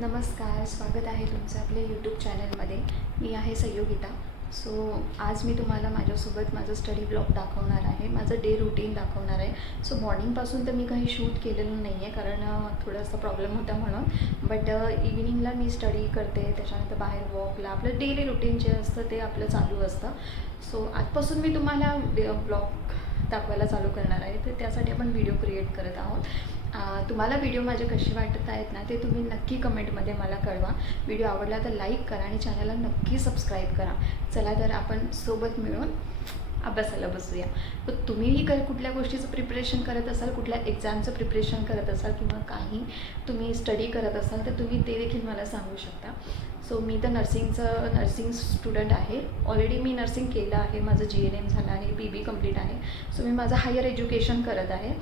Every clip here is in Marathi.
नमस्कार, स्वागत आहे तुमचं आपल्या यूट्यूब चॅनलमध्ये. मी आहे संयोगिता. सो आज मी तुम्हाला माझ्यासोबत माझं स्टडी ब्लॉग दाखवणार आहे, माझं डे रुटीन दाखवणार आहे. सो मॉर्निंगपासून तर मी काही शूट केलेलं नाही आहे, कारण थोडासा प्रॉब्लेम होता म्हणून. बट इव्हिनिंगला मी स्टडी करते, त्याच्यानंतर बाहेर वॉकला आपलं डेली रुटीन जे असतं ते आपलं चालू असतं. सो आजपासून मी तुम्हाला ब्लॉग दाखवायला चालू करणार आहे, तर त्यासाठी आपण व्हिडिओ क्रिएट करत आहोत. तुम्हाला व्हिडिओ माझे कसे वाटत आहेत ना, ते तुम्ही नक्की कमेंटमध्ये मला कळवा. व्हिडिओ आवडला तर लाईक करा आणि चॅनलला नक्की सबस्क्राईब करा. चला तर आपण सोबत मिळून अभ्यासाला बसूया. तर तुम्हीही कुठल्या गोष्टीचं प्रिपरेशन करत असाल, कुठल्या एक्झामचं प्रिपरेशन करत असाल किंवा काही तुम्ही स्टडी करत असाल तर तुम्ही ते देखील मला सांगू शकता. सो मी तर नर्सिंग स्टुडंट आहे. ऑलरेडी मी नर्सिंग केलं आहे, माझं GNM झालं आहे, BB कंप्लीट आहे. सो मी माझं हायर एज्युकेशन करत आहे.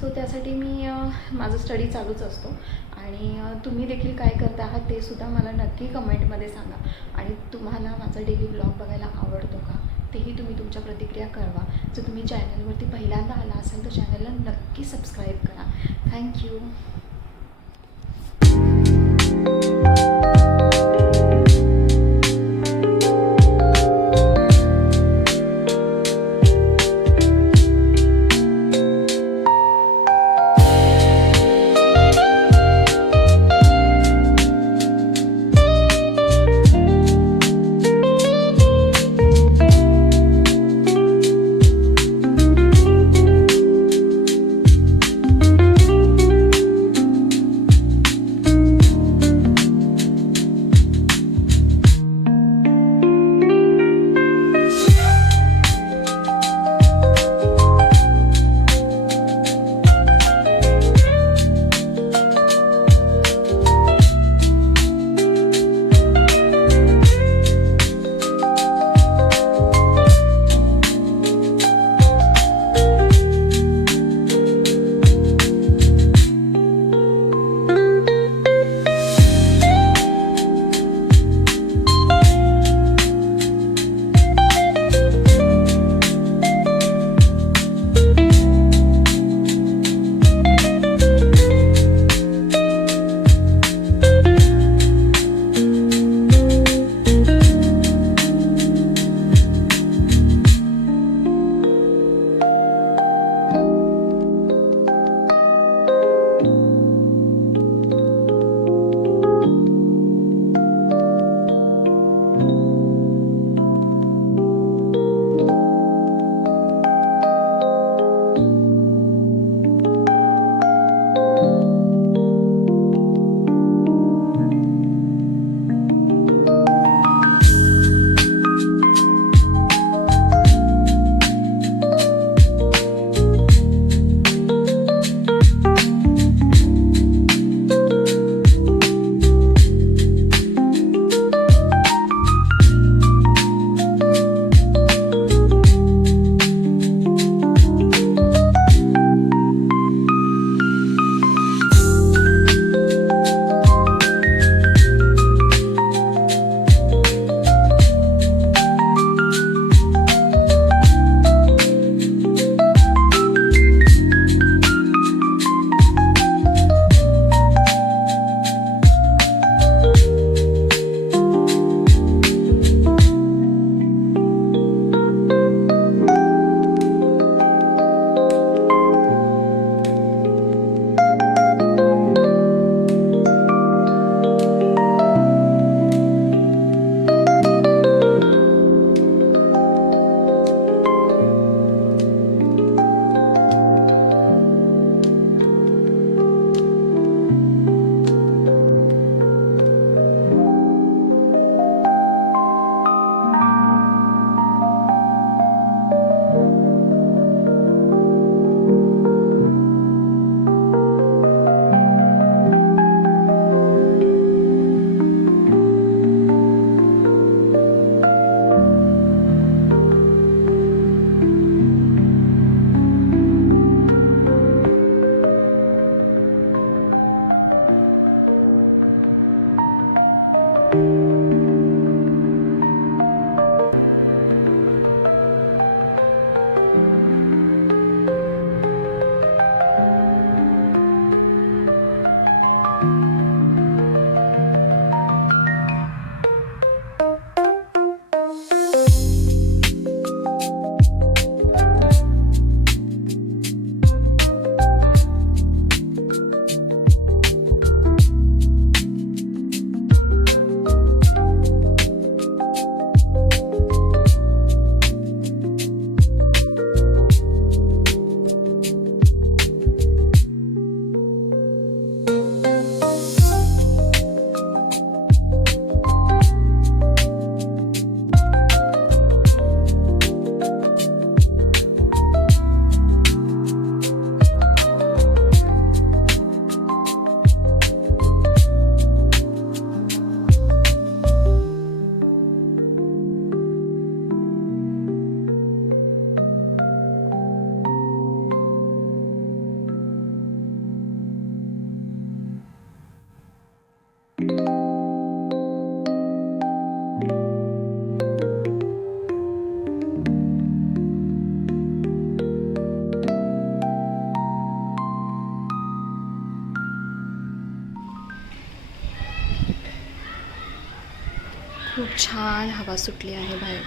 सो त्यासाठी मी माझं स्टडी चालूच असतो. आणि तुम्ही देखील काय करता आहात ते सुद्धा मला नक्की कमेंटमध्ये सांगा. आणि तुम्हाला माझा डेली ब्लॉग बघायला आवडतो का, तेही तुम्ही तुमच्या प्रतिक्रिया कळवा. जर तुम्ही चॅनलवरती पहिल्यांदा आला असाल तर चॅनलला नक्की सबस्क्राईब करा. थँक्यू. खूप छान हवा सुटली आहे बाहेर.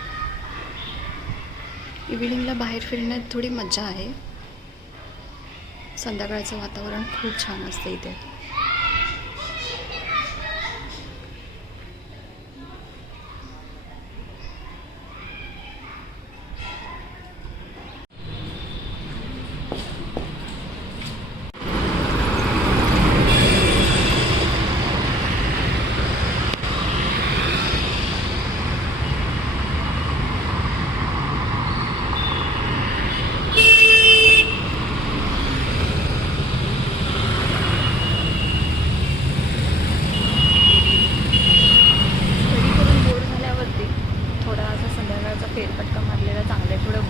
इव्हिनिंगला बाहेर फिरण्यात थोडी मजा आहे. संध्याकाळचं वातावरण खूप छान असतं इथे. फेरफटका मारलेला चांगलं आहे, थोडं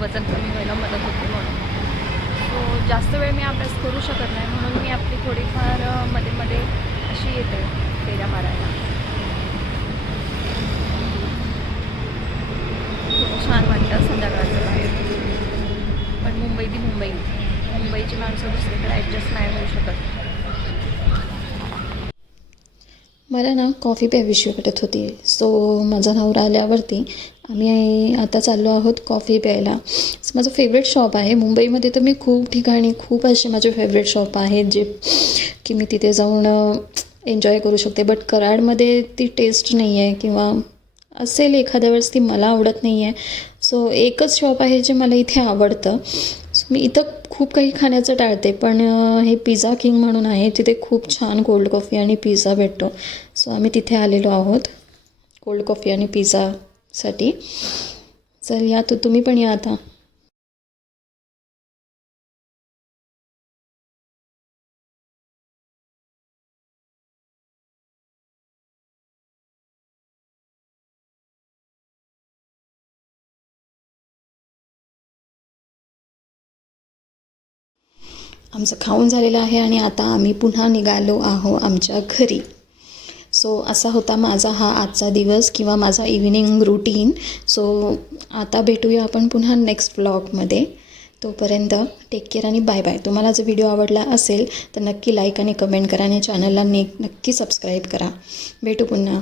वजन कमी व्हायला मदत होते म्हणून. सो जास्त वेळ मी अभ्यास करू शकत नाही, म्हणून मी आपली थोडीफार मध्ये मध्ये अशी येते फेऱ्या मारायला. खूप छान वाटतं संध्याकाळचं बाहेर. पण मुंबई ती मुंबईची माणसं दुसरीकडे ॲडजस्ट नाही होऊ शकत. मला ना कॉफी प्यावीशी वाटत होती. सो माझा नवरा आल्यावरती आम्ही आता चाललो आहोत कॉफी प्यायला. माझं फेवरेट शॉप आहे मुंबईमध्ये. तर मी खूप ठिकाणी खूप असे माझे फेवरेट शॉप आहेत जे की मी तिथे जाऊन एन्जॉय करू शकते. बट कराडमध्ये ती टेस्ट नाही आहे, किंवा असेल एखाद्या वेळेस ती मला आवडत नाही आहे. सो एकच शॉप आहे जे मला इथे आवडतं. सो मी इथं खूप काही खाण्याचं टाळते, पण हे पिझ्झा किंग म्हणून आहे, तिथे खूप छान कोल्ड कॉफी आणि पिझ्झा भेटतो. सो आम्ही तिथे आलेलो आहोत कोल्ड कॉफी आणि पिझ्झासाठी. चल या, तुम्ही पण या आता. आमचं खाऊन झालेलं आहे आणि आता आम्ही पुन्हा निघालो आहो आमच्या घरी. सो असा होता माझा हा आजचा दिवस किंवा माझा इव्हिनिंग रुटीन. सो आता भेटूया आपण पुन्हा नेक्स्ट व्लॉगमध्ये. तोपर्यंत टेक केअर आणि बाय बाय. तुम्हाला जर व्हिडिओ आवडला असेल तर नक्की लाईक आणि कमेंट करा आणि चॅनलला नक्की सबस्क्राईब करा. भेटू पुन्हा.